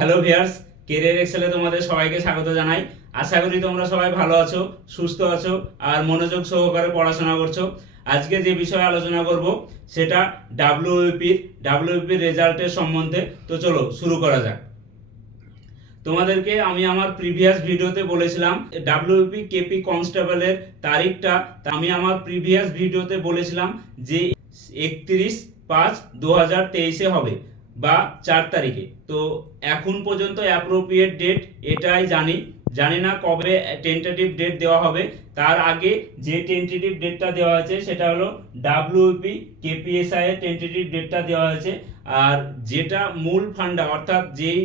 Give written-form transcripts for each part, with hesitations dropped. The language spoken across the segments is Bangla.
হ্যালো ভিউয়ার্স, ক্যারিয়ার এক্সেলে তোমাদের সবাইকে স্বাগত জানাই। আশা করি তোমরা সবাই ভালো আছো, সুস্থ আছো আর মনোযোগ সহকারে পড়াশোনা করছো। আজকে যে বিষয়ে আলোচনা করব সেটা ডাব্লিউবিপির রেজাল্টের সম্বন্ধে। তো চলো শুরু করা যাক। তোমাদেরকে আমি আমার প্রিভিয়াস ভিডিওতে বলেছিলাম ডাব্লিউবিপি কেপি কনস্টেবলের তারিখটা। আমি আমার প্রিভিয়াস ভিডিওতে বলেছিলাম যে 31/5/2023 হবে বা 4 তারিখে। তো এখন পর্যন্ত অ্যাপ্রোপ্রিয়েট ডেট এটাই জানি না কবে টেন্টেটিভ ডেট দেওয়া হবে। তার আগে যে টেন্টেটিভ ডেটটা দেওয়া হয়েছে সেটা হলো ডাব্লিউবিপি কেপিএসআই এর টেন্টেটিভ ডেটটা দেওয়া হয়েছে। আর যেটা মূল ফান্ডা অর্থাৎ যেই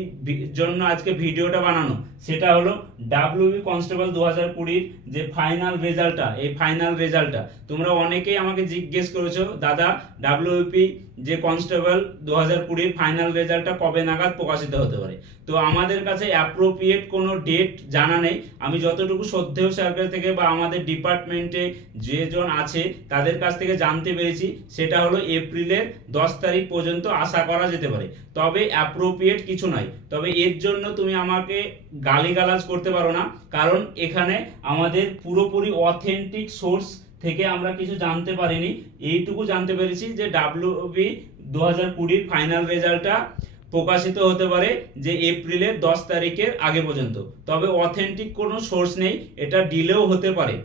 জন্য আজকে ভিডিওটা বানানো সেটা হলো ডাব্লিউবি কনস্টেবল 2020 যে ফাইনাল রেজাল্টটা, এই ফাইনাল রেজাল্টটা তোমরা অনেকেই আমাকে জিজ্ঞেস করেছো, দাদা ডাব্লিউবি যে কনস্টেবল 2020 ফাইনাল রেজাল্টটা কবে নাগাদ প্রকাশিত হতে পারে। তো আমাদের কাছে অ্যাপ্রোপ্রিয়েট কোনো ডেট জানা নেই। আমি যতটুকু শ্রদ্ধেয় স্যারদের থেকে বা আমাদের ডিপার্টমেন্টে যেজন আছে তাদের কাছ থেকে জানতে পেরেছি সেটা হলো এপ্রিলের 10 তারিখ পর্যন্ত আশা করা যেতে পারে। তবে অ্যাপ্রোপ্রিয়েট কিছু নয়। তবে এর জন্য তুমি আমাকে গালিগালাজ করতে পারো না, কারণ এখানে আমাদের পুরোপুরি অথেন্টিক সোর্স থেকে আমরা কিছু জানতে পারিনি। এইটুকু জানতে পেরেছি যে ডাব্লিউবি 2020 ফাইনাল রেজাল্টটা প্রকাশিত হতে পারে যে এপ্রিলের 10 তারিখের আগে পর্যন্ত। তবে অথেন্টিক কোনো সোর্স নেই, এটা ডিলেও হতে পারে।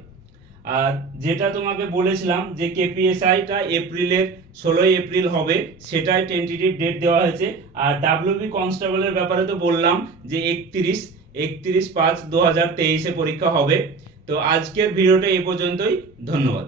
আর যেটা তোমাকে বলেছিলাম যে কেপিএসআইটা এপ্রিলের 16 এপ্রিল হবে, সেটাই টেন্টেটিভ ডেট দেওয়া হয়েছে। আর ডাব্লিউবি কনস্টেবলের ব্যাপারে তো বললাম যে 31/5/2023 পরীক্ষা হবে। তো আজকের ভিডিওটা এই পর্যন্তই। ধন্যবাদ।